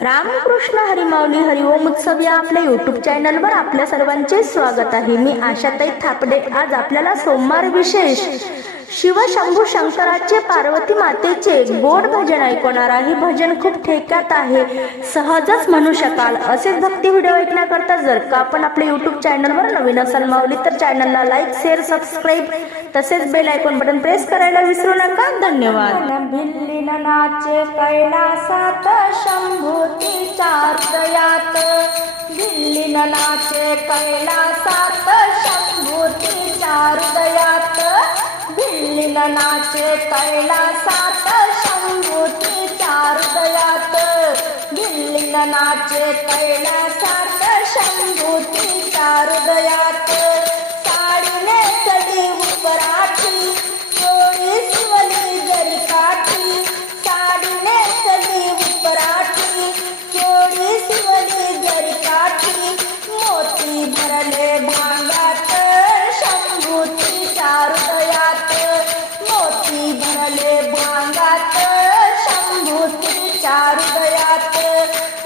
रामकृष्ण हरिमाऊली हरिओम उत्सव या आपल्या युट्यूब चॅनलवर आपल्या सर्वांचे स्वागत आहे. मी आशाताई थापडे. आज आपल्याला सोमवार विशेष शिवशंभू शंकराचे पार्वती मातेचे गोड भजन ऐकवणार आहे भजन खूप ठेक्यात आहे. सहजच म्हणू शकाल. असेच भक्ती व्हिडिओ ऐकण्याकरता जर का आपण आपल्या युट्यूब चॅनलवर नवीन असाल माऊली तर चॅनलला लाईक शेअर सबस्क्राईब तसेच बेल आयकॉन बटन प्रेस करायला विसरू नका. धन्यवाद. भिल्लीन कैलासात शंभूती चार दिल्लीन नाचे कैलासात दिल्लीन नाचे कैलासात शंभूतीच्या हृदयात दिल्लीन नाचे कैलासात शंभू मोती भरले भांगात शंभूतीच्या हृदयात.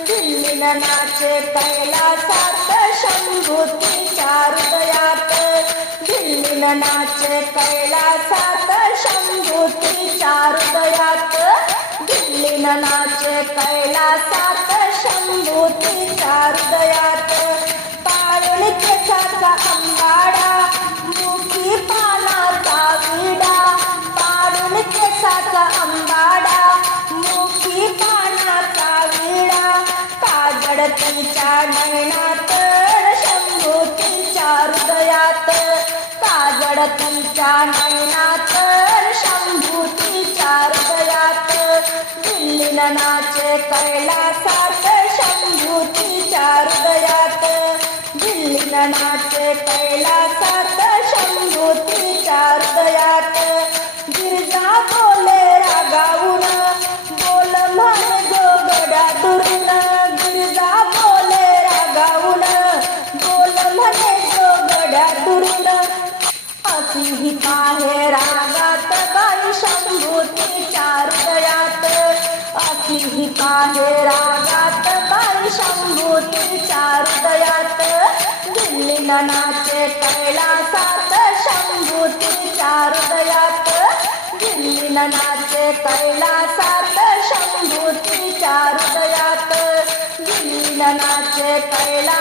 दिल्लीन नाचे कैलासात शंभूतीच्या हृदयात. दिल्लीन नाचे कैलासात शंभूतीच्या हृदयात. दिल्लीन नाचे कैलासात शंभूतीच्या हृदयात. काजड नयनात नयनात. शंभूतीच्या हृदयात. काजड तिच्या नयनात? शंभूतीच्या हृदयात. दिल्लीन नाचे कैलासात. शंभूतीच्या हृदयात. दिल्लीन नाचे कैलासात. शंभूतीच्या हृदयात. शंभूतीच्या हृदयात अशी ही पाहे रागात. बाई शंभू शंभूतीच्या हृदयात दिल्ली ननाचे कैलासात. शंभू शंभूतीच्या हृदयात दिल्ली ननाचे कैलासात. शंभूतीच्या हृदयात दिल्लीन नाचे कैलासात. शंभूतीच्या हृदयात